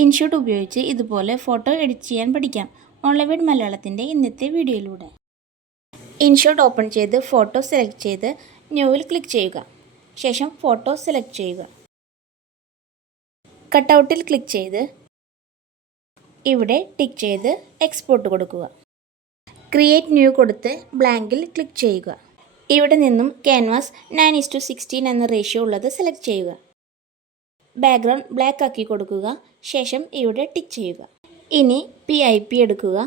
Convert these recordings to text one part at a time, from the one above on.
InShot ഉപയോഗിച്ച് ഇതുപോലെ photo edit ചെയ്യാൻ പഠിക്കാം. ഓൺലൈൻ മലയാളത്തിൻ്റെ ഇന്നത്തെ വീഡിയോയിലൂടെ ഇൻഷോട്ട് ഓപ്പൺ ചെയ്ത് ഫോട്ടോ സെലക്ട് ചെയ്ത് ന്യൂവിൽ ക്ലിക്ക് ചെയ്യുക. ശേഷം ഫോട്ടോ സെലക്ട് ചെയ്യുക. കട്ടൗട്ടിൽ ക്ലിക്ക് ചെയ്ത് ഇവിടെ ടിക്ക് ചെയ്ത് എക്സ്പോർട്ട് കൊടുക്കുക. ക്രിയേറ്റ് ന്യൂ കൊടുത്ത് ബ്ലാങ്കിൽ ക്ലിക്ക് ചെയ്യുക. ഇവിടെ നിന്നും ക്യാൻവാസ് 9:16 എന്ന റേഷ്യോ ഉള്ളത് സെലക്ട് ചെയ്യുക. ബാക്ക്ഗ്രൗണ്ട് ബ്ലാക്ക് ആക്കി കൊടുക്കുക. ശേഷം ഇവിടെ ടിക്ക് ചെയ്യുക. ഇനി PIP എടുക്കുക.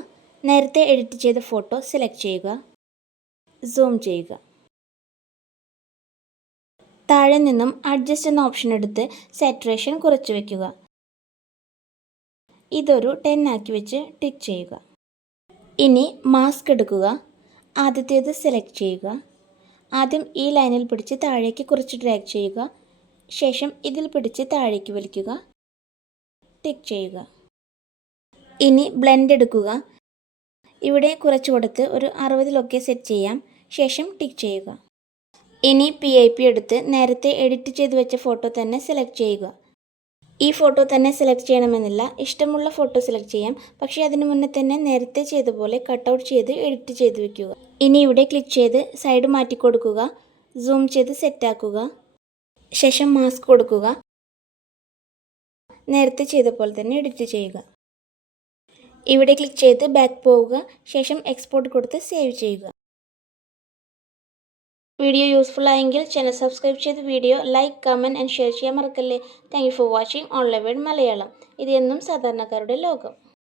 നേരത്തെ എഡിറ്റ് ചെയ്ത ഫോട്ടോ സെലക്ട് ചെയ്യുക. സൂം ചെയ്യുക. താഴെ നിന്നും അഡ്ജസ്റ്റ് എന്ന ഓപ്ഷൻ എടുത്ത് സാച്ചുറേഷൻ കുറച്ച് വയ്ക്കുക. ഇതൊരു 10 ആക്കി വെച്ച് ടിക്ക് ചെയ്യുക. ഇനി മാസ്ക് എടുക്കുക. ആദ്യത്തേത് സെലക്ട് ചെയ്യുക. ആദ്യം ഈ ലൈനിൽ പിടിച്ച് താഴേക്ക് കുറച്ച് ഡ്രാഗ് ചെയ്യുക. ശേഷം ഇതിൽ പിടിച്ച് താഴേക്ക് വലിക്കുക. ടിക്ക് ചെയ്യുക. ഇനി ബ്ലെൻഡ് എടുക്കുക. ഇവിടെ കുറച്ച് കൊടുത്ത് ഒരു 60 സെറ്റ് ചെയ്യാം. ശേഷം ടിക്ക് ചെയ്യുക. ഇനി PIP എടുത്ത് നേരത്തെ എഡിറ്റ് ചെയ്ത് വെച്ച ഫോട്ടോ തന്നെ സെലക്ട് ചെയ്യുക. ഈ ഫോട്ടോ തന്നെ സെലക്ട് ചെയ്യണമെന്നില്ല, ഇഷ്ടമുള്ള ഫോട്ടോ സെലക്ട് ചെയ്യാം. പക്ഷേ അതിന് മുന്നേ തന്നെ നേരത്തെ ചെയ്ത പോലെ കട്ടൗട്ട് ചെയ്ത് എഡിറ്റ് ചെയ്ത് വെക്കുക. ഇനി ഇവിടെ ക്ലിക്ക് ചെയ്ത് സൈഡ് മാറ്റി കൊടുക്കുക. സൂം ചെയ്ത് സെറ്റാക്കുക. ശേഷം മാസ്ക് കൊടുക്കുക. നേരത്തെ ചെയ്ത പോലെ തന്നെ എഡിറ്റ് ചെയ്യുക. ഇവിടെ ക്ലിക്ക് ചെയ്ത് ബാക്ക് പോവുക. ശേഷം എക്സ്പോർട്ട് കൊടുത്ത് സേവ് ചെയ്യുക. വീഡിയോ യൂസ്ഫുൾ ആയെങ്കിൽ ചാനൽ സബ്സ്ക്രൈബ് ചെയ്ത് video like, comment and share ചെയ്യാൻ മറക്കല്ലേ. Thank you for watching online Malayalam. ഇത് എന്നും സാധാരണക്കാരുടെ ലോകം.